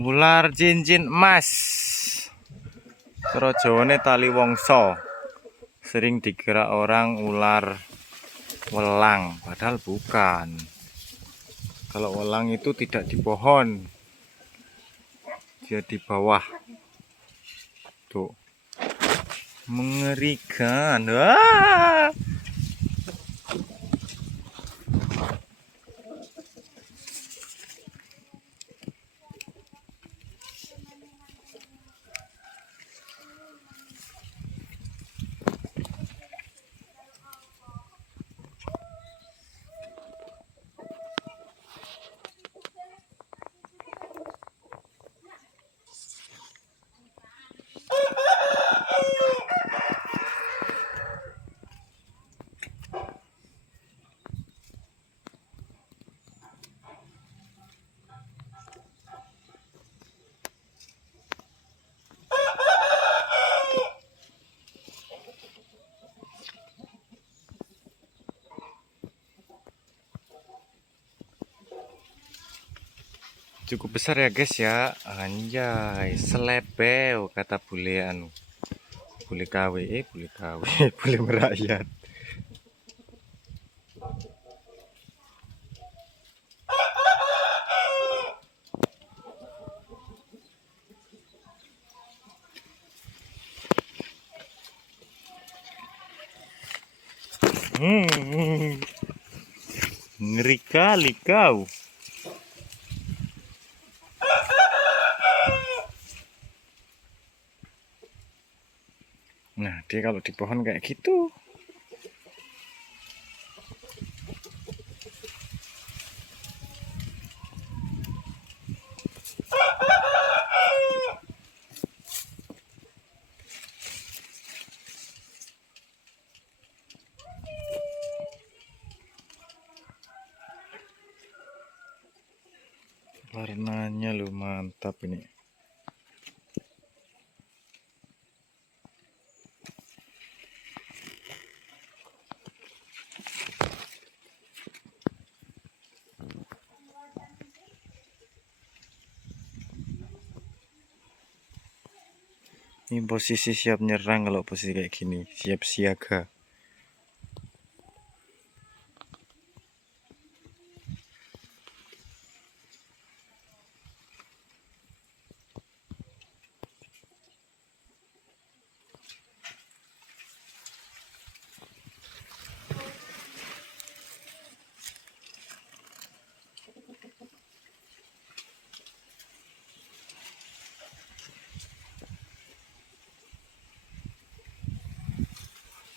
Ular cincin emas. Cara Jawane tali wongso. Sering dikira orang ular welang, padahal bukan. Kalau welang itu tidak di pohon, dia di bawah. Tuh, mengerikan. Wah! Cukup besar ya guys ya. Anjay, selebeo kata bule bule KW, bule merakyat. Ngeri kali kau. Nah, dia kalau di pohon kayak gitu. Warnanya lu mantap ini. Ini posisi siap nyerang kalau posisi kayak gini, siap siaga.